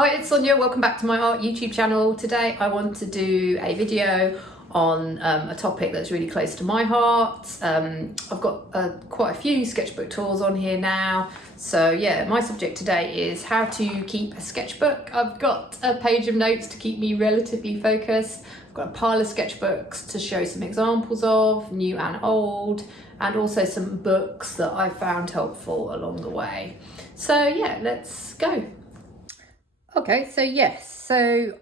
Hi, it's Sonia. Welcome back to my art YouTube channel. Today I want to do a video on a topic that's really close to my heart. I've got quite a few sketchbook tools on here now. So yeah, my subject today is how to keep a sketchbook. I've got a page of notes to keep me relatively focused. I've got a pile of sketchbooks to show some examples of, new and old, and also some books that I found helpful along the way. So yeah, let's go. Okay, so yes, I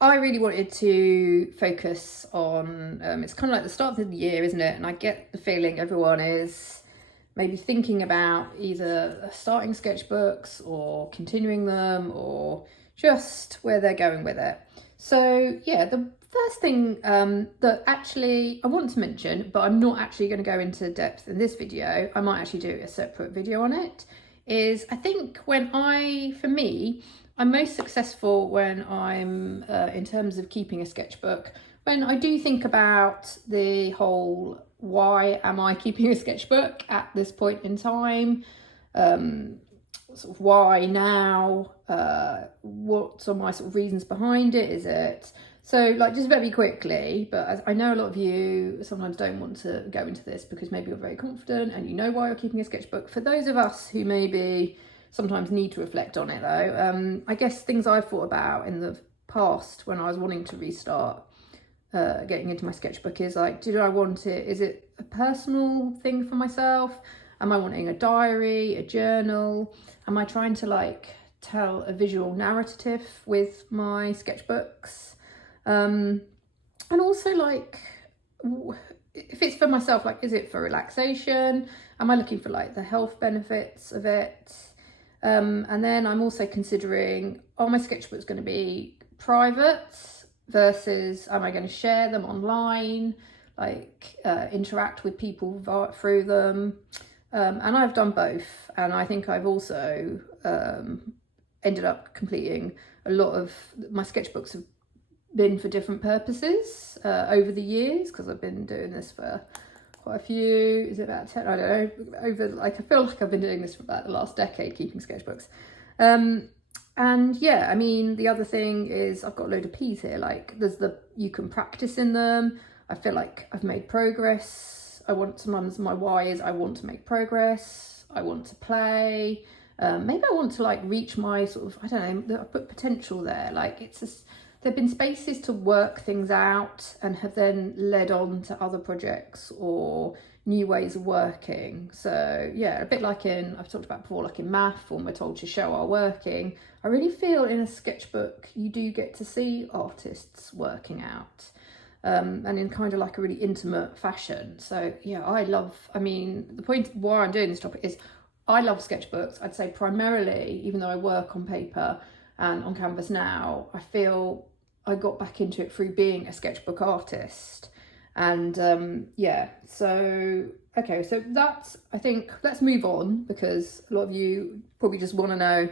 really wanted to focus on, it's kind of like the start of the year, isn't it? And I get the feeling everyone is maybe thinking about either starting sketchbooks or continuing them or just where they're going with it. So yeah, the first thing that actually I want to mention, but I'm not actually going to go into depth in this video, I might actually do a separate video on it, is I think for me, I'm most successful when I'm, in terms of keeping a sketchbook, when I do think about the whole, why am I keeping a sketchbook at this point in time? Sort of why now? What are my sort of reasons behind it? Is it, so like just very quickly, but I know a lot of you sometimes don't want to go into this because maybe you're very confident and you know why you're keeping a sketchbook. For those of us who maybe sometimes need to reflect on it though, I guess things I've thought about in the past when I was wanting to restart getting into my sketchbook is like, do I want it, is it a personal thing for myself? Am I wanting a diary, a journal? Am I trying to like tell a visual narrative with my sketchbooks? And also like, if it's for myself, like, is it for relaxation? Am I looking for like the health benefits of it? And then I'm also considering, are my sketchbooks going to be private versus am I going to share them online, like interact with people through them? And I've done both, and I think I've also ended up completing a lot of my sketchbooks have been for different purposes over the years, because I've been doing this for quite a few, is it about 10, I don't know, over, like I feel like I've been doing this for about the last decade, keeping sketchbooks. And yeah, I mean, the other thing is I've got a load of P's here, like you can practice in them. I feel like I've made progress. Sometimes my why is I want to make progress, I want to play, maybe I want to like reach my sort of, I don't know, I put potential there, like it's just, there've been spaces to work things out and have then led on to other projects or new ways of working. So yeah, a bit like I've talked about before, like in math, when we're told to show our working, I really feel in a sketchbook you do get to see artists working out. And in kind of like a really intimate fashion. So yeah, I mean, the point why I'm doing this topic is I love sketchbooks. I'd say primarily, even though I work on paper and on canvas now, I feel I got back into it through being a sketchbook artist. And yeah, so okay, so that's, I think, let's move on, because a lot of you probably just want to know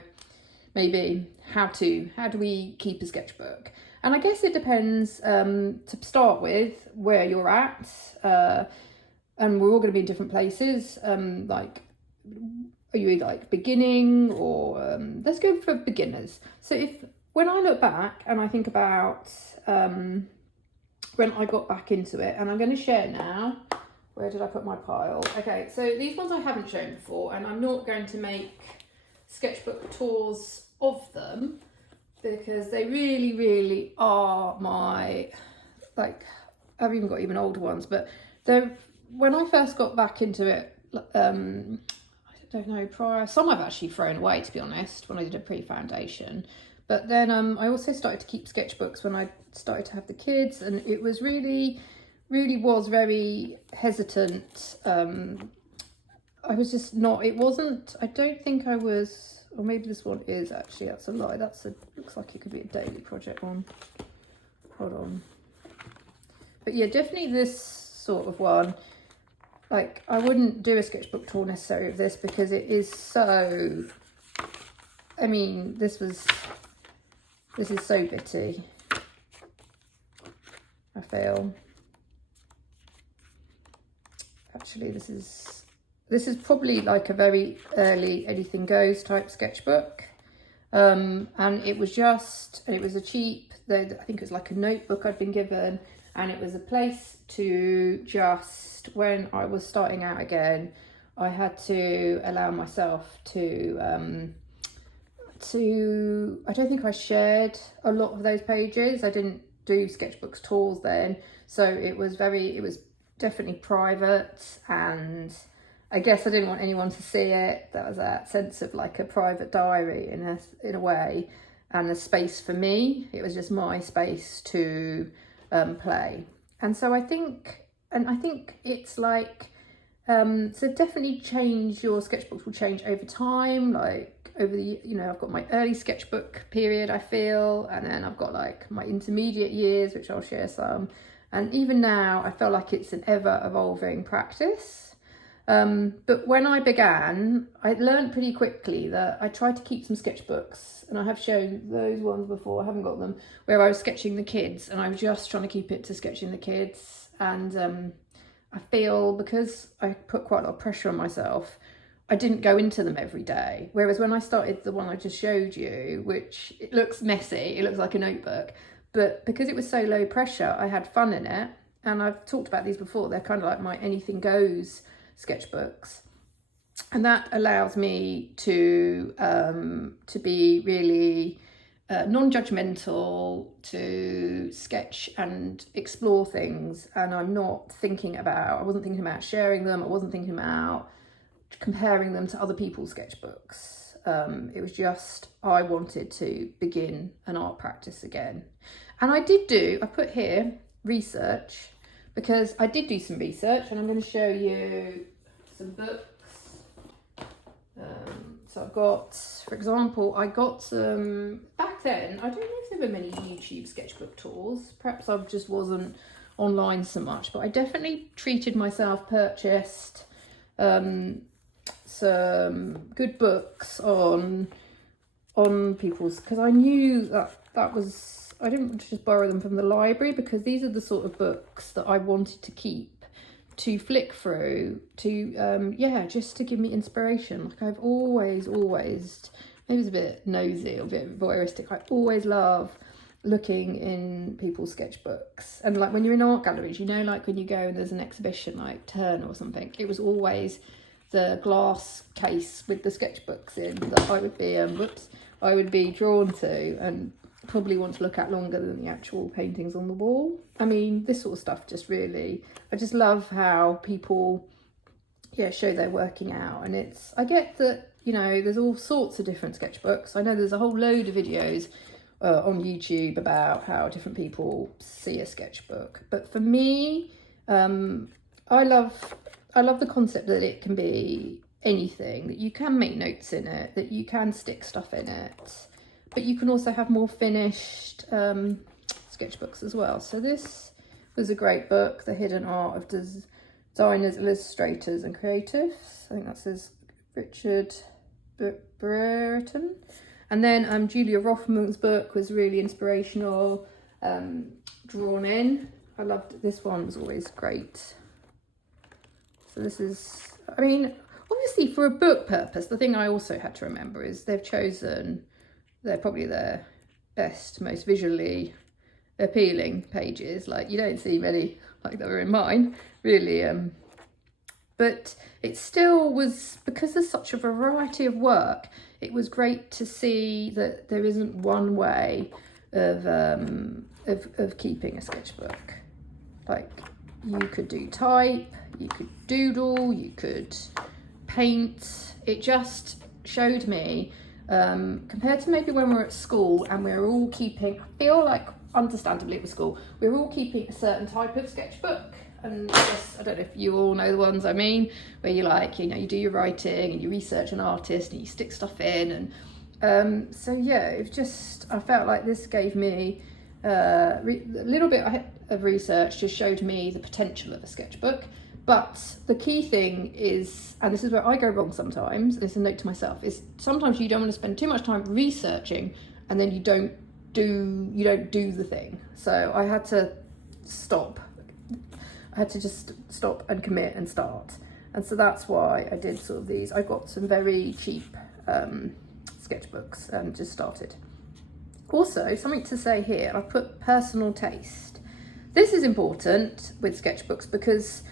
maybe how do we keep a sketchbook? And I guess it depends, to start with, where you're at, and we're all going to be in different places. Like, are you like beginning or, let's go for beginners. So when I look back and I think about when I got back into it, and I'm going to share now, where did I put my pile? Okay, so these ones I haven't shown before, and I'm not going to make sketchbook tours of them, because they really, really are my, like, I've even got even older ones, but when I first got back into it, I don't know, prior, some I've actually thrown away, to be honest, when I did a pre-foundation. But then I also started to keep sketchbooks when I started to have the kids, and it was really was very hesitant. I was just not, I don't think I was, or maybe this one is actually, that's a lie. Looks like it could be a daily project one. Hold on. But yeah, definitely this sort of one. Like, I wouldn't do a sketchbook tour necessarily of this, because it is so, I mean, this is so bitty, I feel. Actually, this is probably like a very early anything goes type sketchbook. And it was a cheap, I think it was like a notebook I'd been given, and it was a place to just, when I was starting out again, I had to allow myself to, I don't think I shared a lot of those pages. I didn't do Sketchbooks tours then, so it was definitely private, and I guess I didn't want anyone to see it. That was that sense of like a private diary in a way, and a space for me. It was just my space to play. And so I think it's like, so definitely your sketchbooks will change over time, like over the, I've got my early sketchbook period, I feel, and then I've got like my intermediate years, which I'll share some. And even now, I feel like it's an ever evolving practice. But when I began, I learned pretty quickly that I tried to keep some sketchbooks, and I have shown those ones before, I haven't got them, where I was sketching the kids, and I was just trying to keep it to sketching the kids. And I feel, because I put quite a lot of pressure on myself, I didn't go into them every day. Whereas when I started the one I just showed you, which it looks messy, it looks like a notebook, but because it was so low pressure, I had fun in it. And I've talked about these before, they're kind of like my anything goes sketchbooks. And that allows me to be really non-judgmental, to sketch and explore things. And I wasn't thinking about sharing them, I wasn't thinking about comparing them to other people's sketchbooks. It was just, I wanted to begin an art practice again. And I put here research, because I did do some research, and I'm going to show you some books. So I've got, for example, I got some, back then, I don't know if there were many YouTube sketchbook tours, perhaps I just wasn't online so much, but I definitely treated myself, purchased some good books on people's, because I knew that was, I didn't want to just borrow them from the library, because these are the sort of books that I wanted to keep, to flick through, to just to give me inspiration. Like I've always, maybe it's a bit nosy or a bit voyeuristic, I always love looking in people's sketchbooks. And like when you're in art galleries, like when you go and there's an exhibition like Turn or something, it was always the glass case with the sketchbooks in that I would be drawn to, and probably want to look at longer than the actual paintings on the wall. I mean, this sort of stuff just really, I just love how people show their working out. And I get that, there's all sorts of different sketchbooks. I know there's a whole load of videos on YouTube about how different people see a sketchbook, but for me, I love the concept that it can be anything, that you can make notes in it, that you can stick stuff in it, but you can also have more finished sketchbooks as well. So this was a great book, The Hidden Art of Designers, Illustrators and Creatives. I think that says Richard Brereton. And then Julia Rothman's book was really inspirational, drawn in. I loved this one, was always great. So this is, I mean, obviously for a book purpose, the thing I also had to remember is they're probably their best, most visually appealing pages. Like you don't see many like that were in mine, really. But it still was, because there's such a variety of work, it was great to see that there isn't one way of keeping a sketchbook. Like you could do type, you could doodle, you could paint. It just showed me, compared to maybe when we were at school and we were all keeping, I feel like understandably at school, we were all keeping a certain type of sketchbook. And I don't know if you all know the ones I mean, where you you do your writing and you research an artist and you stick stuff in. And I felt like this gave me a little bit of research, just showed me the potential of a sketchbook. But the key thing is, and this is where I go wrong sometimes, and it's a note to myself, is sometimes you don't want to spend too much time researching and then you don't do the thing. So I had to stop. I had to just stop and commit and start. And so that's why I did sort of these. I got some very cheap sketchbooks, just started. Also, something to say here, I put personal taste. This is important with sketchbooks because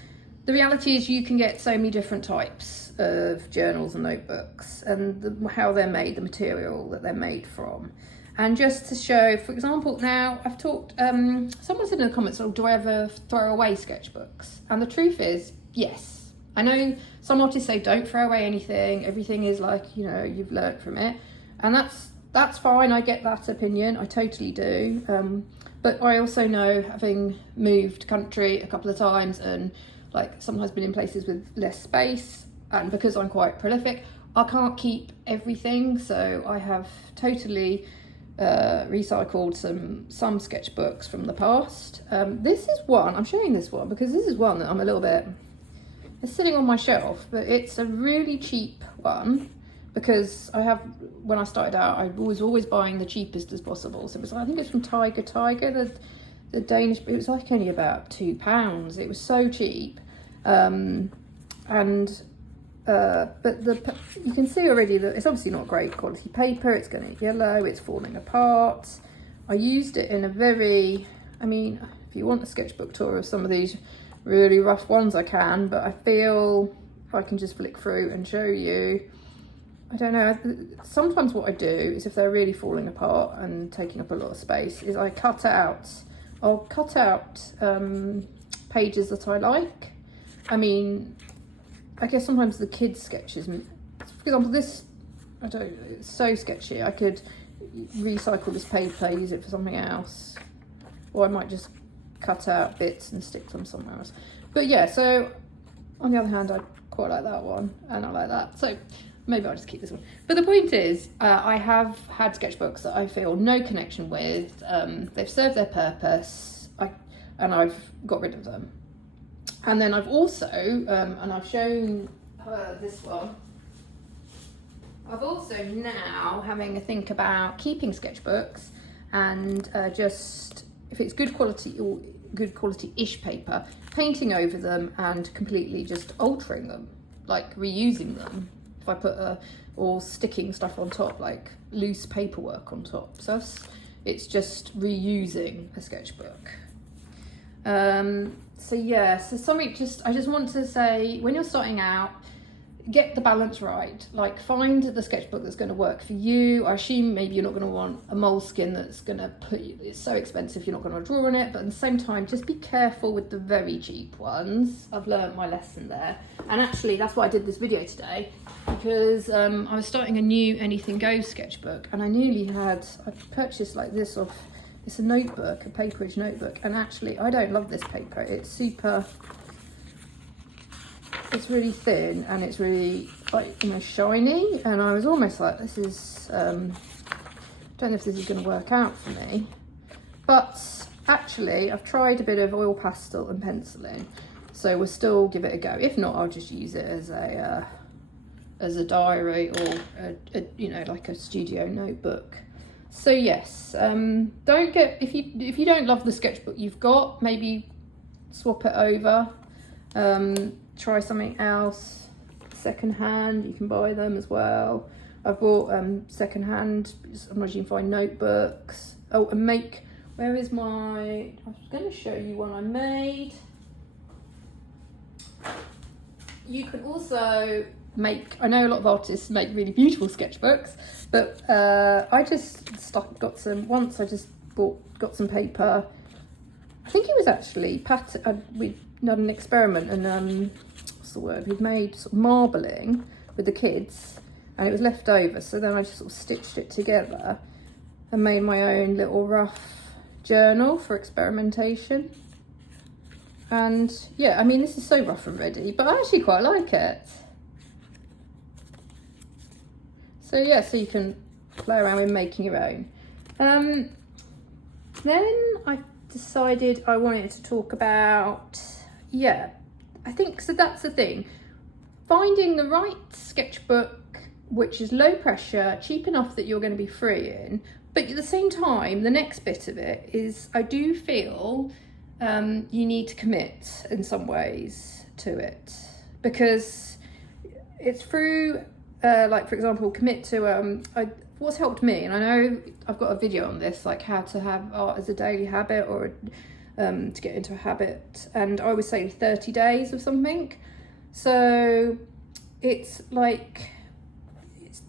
the reality is you can get so many different types of journals and notebooks, and how they're made, the material that they're made from. And just to show, for example, now I've talked, someone said in the comments, oh, do I ever throw away sketchbooks? And the truth is, yes. I know some artists say don't throw away anything, everything is like, you know, you've learnt from it. And that's fine, I get that opinion, I totally do. But I also know, having moved country a couple of times and like sometimes been in places with less space, and because I'm quite prolific, I can't keep everything. So I have totally recycled some sketchbooks from the past. This is one, I'm showing this one because this is one that I'm a little bit, it's sitting on my shelf, but it's a really cheap one because when I started out, I was always buying the cheapest as possible. So it was, I think it's from Tiger, the Danish, it was like only about £2. It was so cheap. But you can see already that it's obviously not great quality paper, it's going to yellow, it's falling apart. I used it in a very, I mean, if you want a sketchbook tour of some of these really rough ones I can, but I feel if I can just flick through and show you, I don't know, sometimes what I do is if they're really falling apart and taking up a lot of space is I'll cut out pages that I like. I mean, I guess sometimes the kids' sketches, for example, this, I don't know, it's so sketchy. I could recycle this paper, use it for something else, or I might just cut out bits and stick them somewhere else. But yeah, so on the other hand, I quite like that one, and I like that. So maybe I'll just keep this one. But the point is, I have had sketchbooks that I feel no connection with. They've served their purpose, and I've got rid of them. And then I've also, and I've shown her this one, I've also now having a think about keeping sketchbooks and just, if it's good quality or good quality-ish paper, painting over them and completely just altering them, like reusing them. If I put or sticking stuff on top, like loose paperwork on top. So it's just reusing a sketchbook. So yeah, so something I just want to say, when you're starting out, get the balance right. Like, find the sketchbook that's going to work for you. I assume maybe you're not going to want a moleskin that's going to it's so expensive you're not going to draw on it, but at the same time, just be careful with the very cheap ones. I've learned my lesson there. And actually, that's why I did this video today, because I was starting a new Anything Goes sketchbook, and I purchased like this off, it's a notebook, a paperage notebook, and actually I don't love this paper. It's really thin and it's really like almost shiny, and I was almost like, this is don't know if this is going to work out for me. But actually I've tried a bit of oil pastel and penciling, so we'll still give it a go. If not, I'll just use it as a diary or you know, like a studio notebook. So yes, don't get, if you don't love the sketchbook you've got, maybe swap it over, try something else. Second hand, you can buy them as well. I've bought second hand, sometimes you can find notebooks. Oh, and where is I was going to show you one I made. You can also I know a lot of artists make really beautiful sketchbooks, but I just got some paper. I think it was actually we done an experiment, and what's the word? We'd made sort of marbling with the kids, and it was left over. So then I just sort of stitched it together and made my own little rough journal for experimentation. And yeah, I mean, this is so rough and ready, but I actually quite like it. So yeah, so you can play around with making your own. Then I decided I wanted to talk about, yeah, I think, so that's the thing. Finding the right sketchbook, which is low pressure, cheap enough that you're going to be free in, but at the same time, the next bit of it is, I do feel you need to commit in some ways to it, because it's through, like for example, commit to what's helped me, and I know I've got a video on this, like how to have art as a daily habit, or to get into a habit, and I always say 30 days of something. So it's like,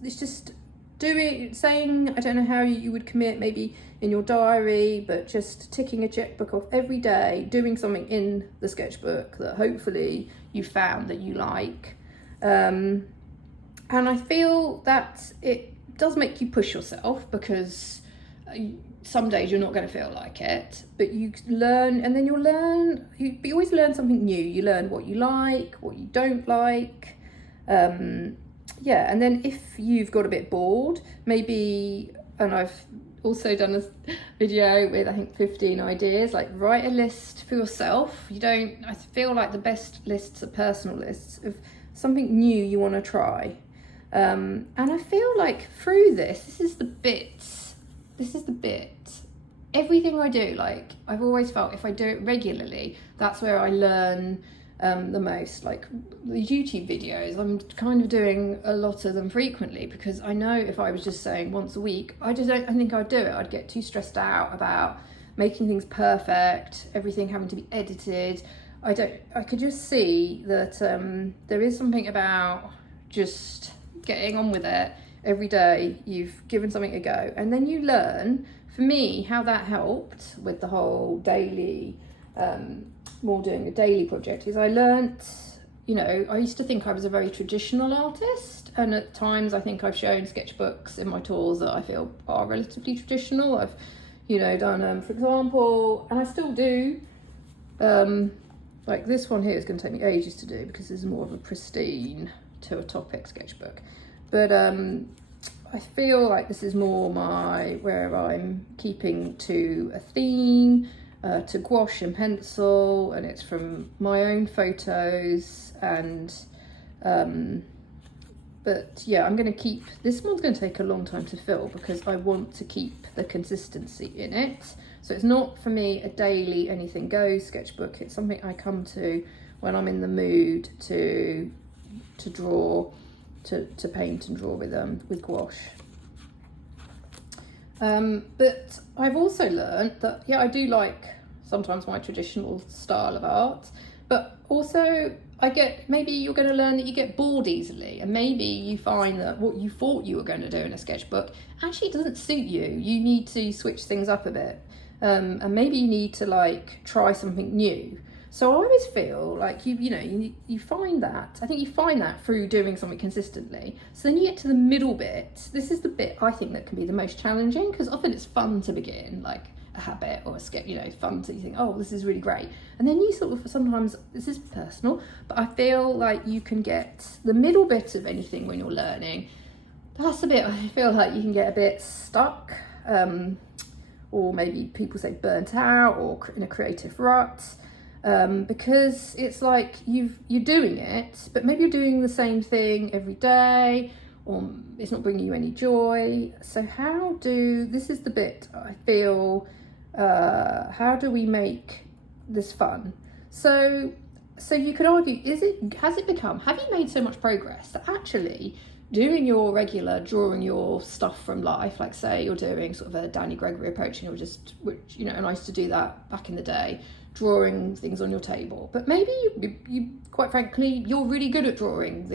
it's just saying, I don't know how you would commit, maybe in your diary, but just ticking a checkbook off every day, doing something in the sketchbook that hopefully you found that you like. And I feel that it does make you push yourself, because some days you're not going to feel like it, but you learn, and then you always learn something new. You learn what you like, what you don't like. Yeah, and then if you've got a bit bored, maybe, and I've also done a video with, I think, 15 ideas, like write a list for yourself. I feel like the best lists are personal lists of something new you want to try. And I feel like through this is the bit, everything I do, like I've always felt if I do it regularly, that's where I learn the most. Like the YouTube videos, I'm kind of doing a lot of them frequently, because I know if I was just saying once a week, I think I'd do it. I'd get too stressed out about making things perfect, everything having to be edited. I could just see that there is something about just getting on with it every day. You've given something a go, and then you learn. For me, how that helped with the whole daily, more doing a daily project, is I learnt, I used to think I was a very traditional artist, and at times I think I've shown sketchbooks in my tours that I feel are relatively traditional. I've, done, for example, and I still do, like this one here is going to take me ages to do, because this is more of a pristine to a topic sketchbook. But I feel like this is more where I'm keeping to a theme, to gouache and pencil, and it's from my own photos. And but yeah, I'm going to keep, this one's going to take a long time to fill, because I want to keep the consistency in it. So it's not for me a daily anything goes sketchbook. It's something I come to when I'm in the mood to draw, to paint and draw with gouache. But I've also learned that, I do like sometimes my traditional style of art, but also maybe you're going to learn that you get bored easily, and maybe you find that what you thought you were going to do in a sketchbook actually doesn't suit you. You need to switch things up a bit, and maybe you need to try something new. So I always feel like you find that. I think you find that through doing something consistently. So then you get to the middle bit. This is the bit I think that can be the most challenging, because often it's fun to begin, like a habit or a sketch, fun to, you think, oh, this is really great. And then you sort of, sometimes, this is personal, but I feel like you can get the middle bit of anything when you're learning. That's the bit I feel like you can get a bit stuck, or maybe people say burnt out, or in a creative rut. Because it's like you're doing it, but maybe you're doing the same thing every day, or it's not bringing you any joy. So this is the bit I feel, how do we make this fun? So you could argue, have you made so much progress that actually doing your regular, drawing your stuff from life, like say you're doing sort of a Danny Gregory approach, and and I used to do that back in the day, drawing things on your table, but maybe you quite frankly, you're really good at drawing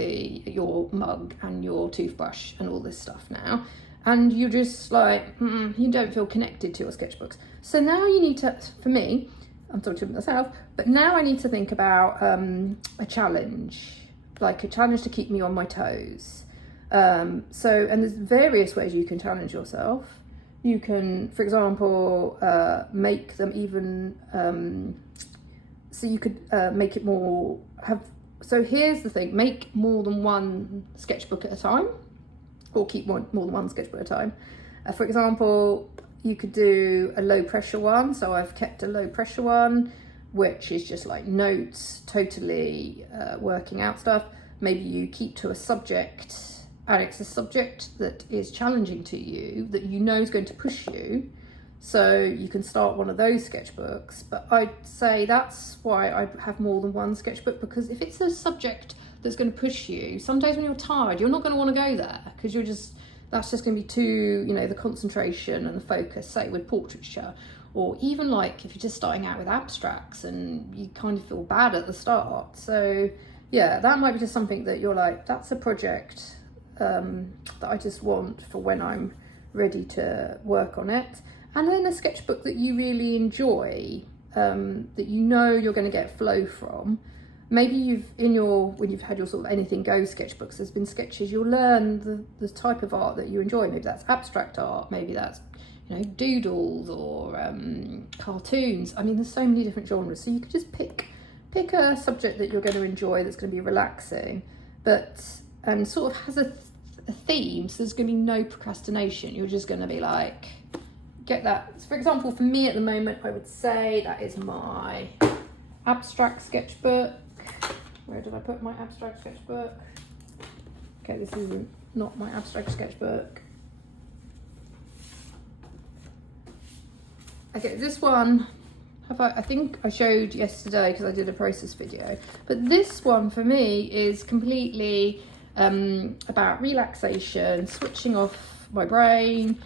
your mug and your toothbrush and all this stuff now, and you're just like, you don't feel connected to your sketchbooks. So now you need to, for me, I'm talking to myself, but now I need to think about a challenge to keep me on my toes. And there's various ways you can challenge yourself. You can, for example, make them even, so you could make it more, so here's the thing, make more than one sketchbook at a time, or keep more than one sketchbook at a time. For example, you could do a low pressure one. So I've kept a low pressure one, which is just like notes, totally working out stuff. Maybe you keep to a subject, and it's a subject that is challenging to you, that you know is going to push you. So you can start one of those sketchbooks. But I'd say that's why I have more than one sketchbook, because if it's a subject that's going to push you, some days when you're tired, you're not going to want to go there, because you're just that's just going to be too, you know, the concentration and the focus, say with portraiture, or even like if you're just starting out with abstracts and you kind of feel bad at the start. So yeah, that might be just something that you're like, that's a project that I just want for when I'm ready to work on it. And then a sketchbook that you really enjoy, that you know you're going to get flow from. Maybe when you've had your sort of anything goes sketchbooks, there's been sketches, you'll learn the type of art that you enjoy. Maybe that's abstract art, maybe that's, you know, doodles or cartoons. I mean, there's so many different genres, so you could just pick a subject that you're going to enjoy, that's going to be relaxing, but sort of has a theme, so there's going to be no procrastination. You're just going to be like, get that. So for example, for me at the moment, I would say that is my abstract sketchbook. Where did I put my abstract sketchbook? Okay, this is not my abstract sketchbook. Okay, this one, I think I showed yesterday because I did a process video, but this one for me is completely about relaxation, switching off my brain,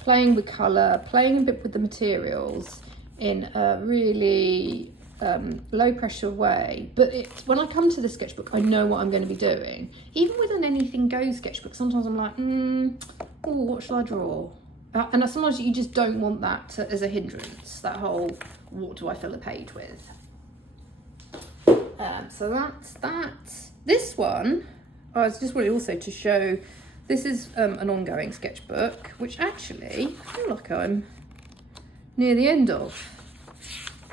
playing with colour, playing a bit with the materials in a really low pressure way. But when I come to the sketchbook, I know what I'm going to be doing. Even with an anything goes sketchbook, sometimes I'm like, oh, what shall I draw? And sometimes you just don't want that as a hindrance, that whole, what do I fill a page with? So that's that. This one, I was just wanted also to show, this is an ongoing sketchbook, which actually I feel like I'm near the end of.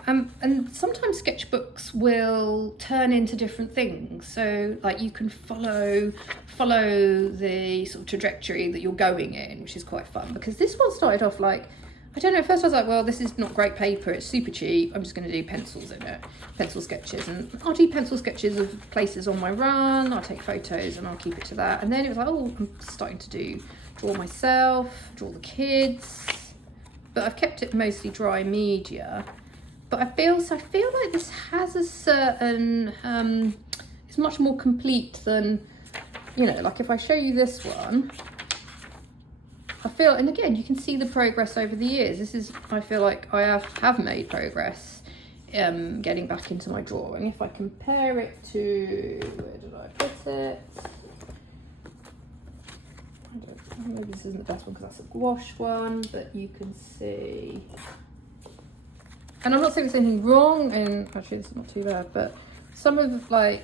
And sometimes sketchbooks will turn into different things. So like you can follow the sort of trajectory that you're going in, which is quite fun, because this one started off like, I don't know, at first I was like, well, this is not great paper, it's super cheap, I'm just going to do pencils in it, pencil sketches, and I'll do pencil sketches of places on my run, I'll take photos and I'll keep it to that. And then it was like, oh, I'm starting to draw myself, draw the kids, but I've kept it mostly dry media. But I feel like this has a certain, it's much more complete than, you know, like if I show you this one, I feel, and again, you can see the progress over the years. This is, I feel like I have made progress getting back into my drawing. If I compare it to, where did I put it? Maybe this isn't the best one because that's a gouache one, but you can see. And I'm not saying there's anything wrong, and actually this is not too bad, but some of like,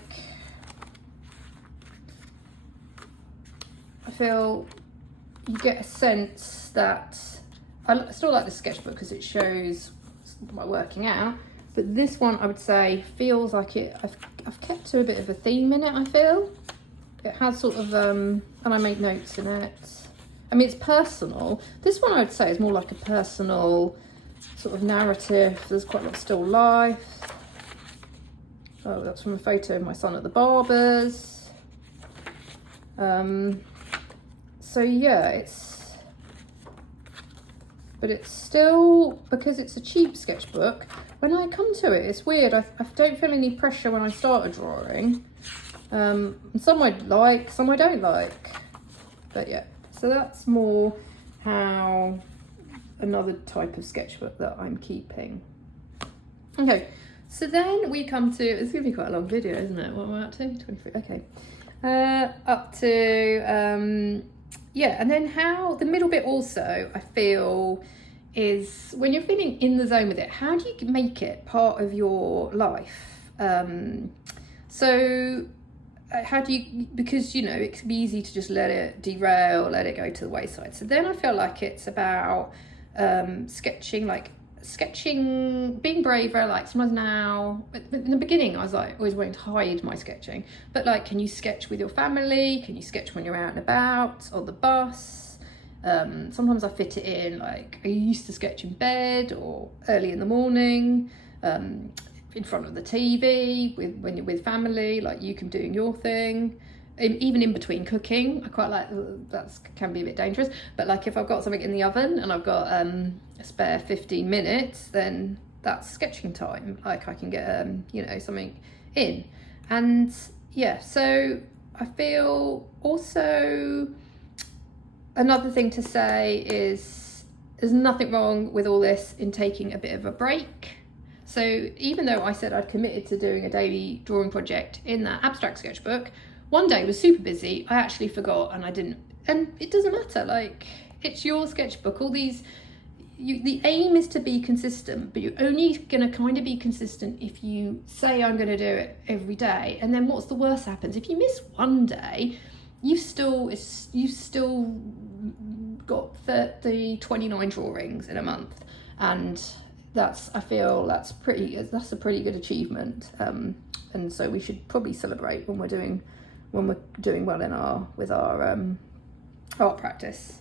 I feel you get a sense that, I still like the sketchbook because it shows my working out, but this one I would say feels like I've kept to a bit of a theme in it. I feel it has sort of, and I make notes in it. I mean, it's personal. This one I would say is more like a personal sort of narrative. There's quite a lot of still life. Oh, that's from a photo of my son at the barber's. So yeah, but it's still, because it's a cheap sketchbook, when I come to it, it's weird. I don't feel any pressure when I start a drawing. Some I like, some I don't like. But yeah, so that's more how another type of sketchbook that I'm keeping. Okay, so then we come to, it's gonna be quite a long video, isn't it? What am I up to? 23, okay. Up to, yeah, and then how, the middle bit also, I feel, is when you're feeling in the zone with it, how do you make it part of your life? So how do you, because, you know, it can be easy to just let it derail, let it go to the wayside. So then I feel like it's about sketching, being braver. Like sometimes now, in the beginning I was like always wanting to hide my sketching, but like, can you sketch with your family? Can you sketch when you're out and about, on the bus? Sometimes I fit it in, like I used to sketch in bed or early in the morning, in front of the TV when you're with family, like you can do your thing. Even in between cooking, I quite like, that can be a bit dangerous, but like if I've got something in the oven and I've got a spare 15 minutes, then that's sketching time. Like I can get you know, something in. And yeah, so I feel also another thing to say is there's nothing wrong with all this in taking a bit of a break. So even though I said I'd committed to doing a daily drawing project in that abstract sketchbook, one day was super busy, I actually forgot and I didn't, and it doesn't matter, like, it's your sketchbook. All these, the aim is to be consistent, but you're only going to kind of be consistent if you say I'm going to do it every day, and then what's the worst happens? If you miss one day, you've still got 29 drawings in a month, and I feel that's a pretty good achievement, and so we should probably celebrate when we're doing well with our art practice.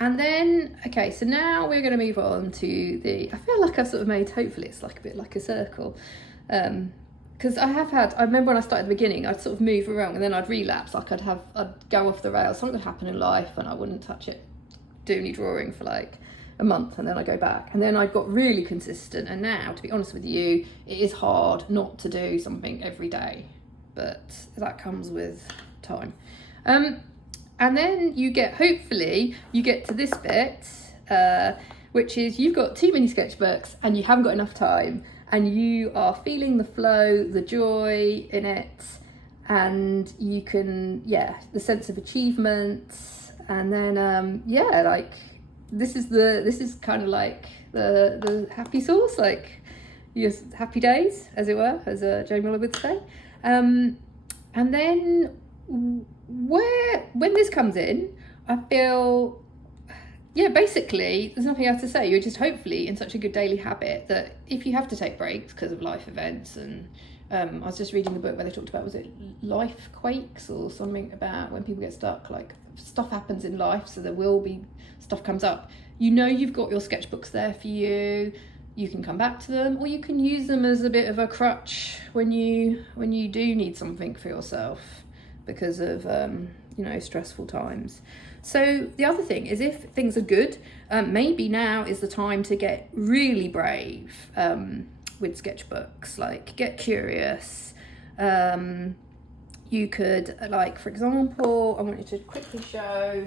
And then, okay, so now we're going to move on to I feel like I've sort of made, hopefully it's like a bit like a circle, because I remember when I started at the beginning, I'd sort of move around and then I'd relapse, like I'd go off the rails, something would happen in life and I wouldn't touch it, do any drawing for like a month, and then I go back, and then I got really consistent, and now, to be honest with you, it is hard not to do something every day, but that comes with time. And then hopefully you get to this bit, which is you've got too many sketchbooks and you haven't got enough time, and you are feeling the flow, the joy in it, and you can, the sense of achievement, and then like this is kind of like the happy sauce, like your happy days, as it were, as Jane Miller would say. And then when this comes in, I feel, basically there's nothing else to say. You're just hopefully in such a good daily habit that if you have to take breaks because of life events, and I was just reading the book where they talked about, was it life quakes or something, about when people get stuck, like stuff happens in life, so there will be stuff comes up. You've got your sketchbooks there for you. You can come back to them, or you can use them as a bit of a crutch when you do need something for yourself because of stressful times. So the other thing is, if things are good, maybe now is the time to get really brave with sketchbooks, like get curious. You could, like, for example, I want you to quickly show,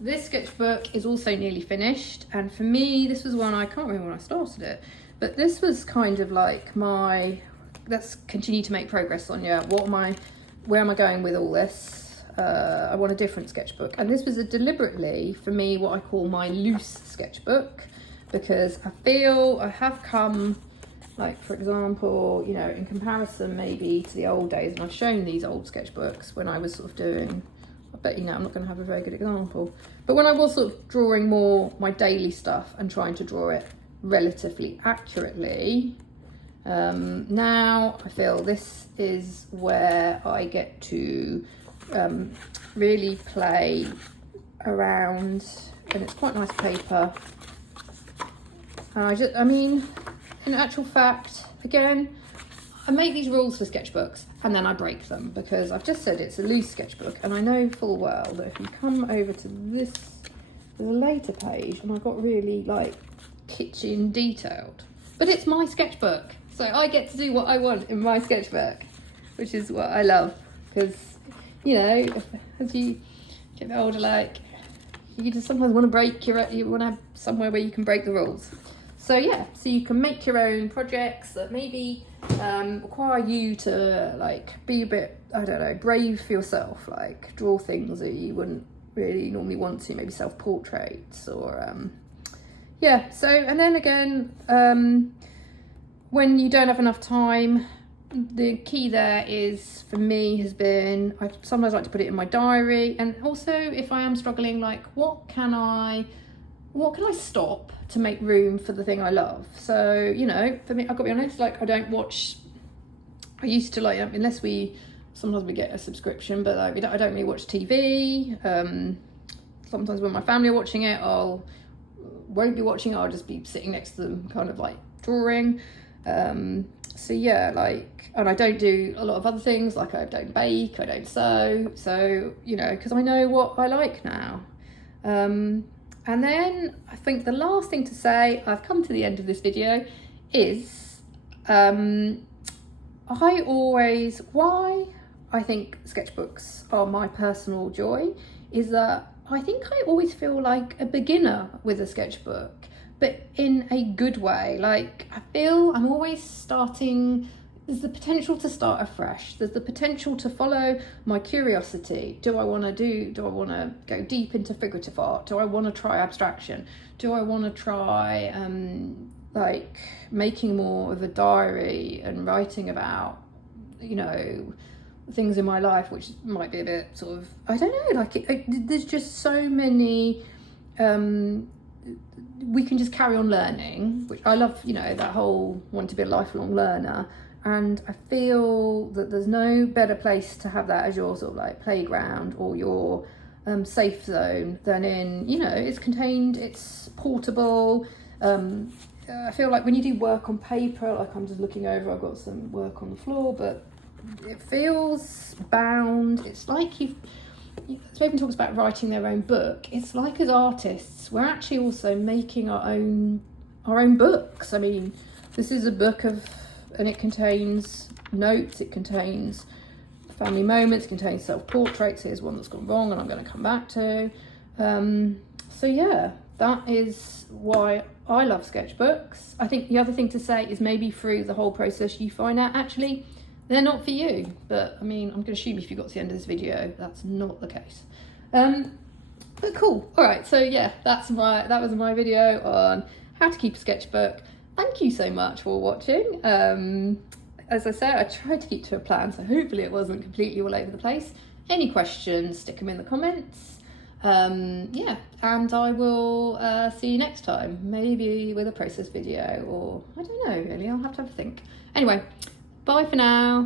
this sketchbook is also nearly finished, and for me this was one, I can't remember when I started it, but this was kind of like let's continue to make progress on, where am I going with all this? I want a different sketchbook, and this was deliberately for me what I call my loose sketchbook, because I feel I have come, like, for example, in comparison maybe to the old days, and I've shown these old sketchbooks when I was sort of doing, I bet I'm not going to have a very good example, but when I was sort of drawing more my daily stuff and trying to draw it relatively accurately, now I feel this is where I get to really play around, and it's quite nice paper, and in actual fact, again, I make these rules for sketchbooks and then I break them, because I've just said it's a loose sketchbook, and I know full well that if you come over to this, there's a later page, and I got really like kitchen detailed, but it's my sketchbook, so I get to do what I want in my sketchbook, which is what I love, because as you get older, like, you just sometimes want to you want to have somewhere where you can break the rules. So so you can make your own projects that maybe require you to, like, be a bit, I don't know, brave for yourself, like draw things that you wouldn't really normally want to, maybe self-portraits, or so, and then again, when you don't have enough time, the key there is, for me, has been, I sometimes like to put it in my diary, and also if I am struggling, like, what can I stop to make room for the thing I love? So, for me, I've got to be honest, like, I used to, like, unless sometimes we get a subscription, but like, I don't really watch TV. Sometimes when my family are watching it, won't be watching it, I'll just be sitting next to them, kind of like drawing. And I don't do a lot of other things, like I don't bake, I don't sew, so, because I know what I like now. And then I think the last thing to say, I've come to the end of this video, is why I think sketchbooks are my personal joy is that I think I always feel like a beginner with a sketchbook, but in a good way. Like, I feel I'm always starting, there's the potential to start afresh. There's the potential to follow my curiosity. Do I want to go deep into figurative art? Do I want to try abstraction? Do I want to try like making more of a diary and writing about, you know, things in my life, which might be a bit sort of, I don't know, like there's just so many, we can just carry on learning, which I love, you know, that whole want to be a lifelong learner. And I feel that there's no better place to have that as your sort of like playground or your safe zone than in, you know, it's contained, it's portable. I feel like when you do work on paper, like I'm just looking over, I've got some work on the floor, but it feels bound. It's like Stephen talks about writing their own book. It's like, as artists, we're actually also making our own books. I mean, this is a book and it contains notes, it contains family moments, it contains self-portraits. Here's one that's gone wrong and I'm going to come back to. So yeah, that is why I love sketchbooks. I think the other thing to say is maybe through the whole process you find out actually they're not for you. But I mean, I'm going to assume if you got to the end of this video, that's not the case. But cool. All right. So yeah, that was my video on how to keep a sketchbook. Thank you so much for watching. As I said, I tried to keep to a plan, so hopefully it wasn't completely all over the place. Any questions, stick them in the comments. Yeah, and I will see you next time, maybe with a process video, or I don't know really, I'll have to have a think. Anyway, bye for now.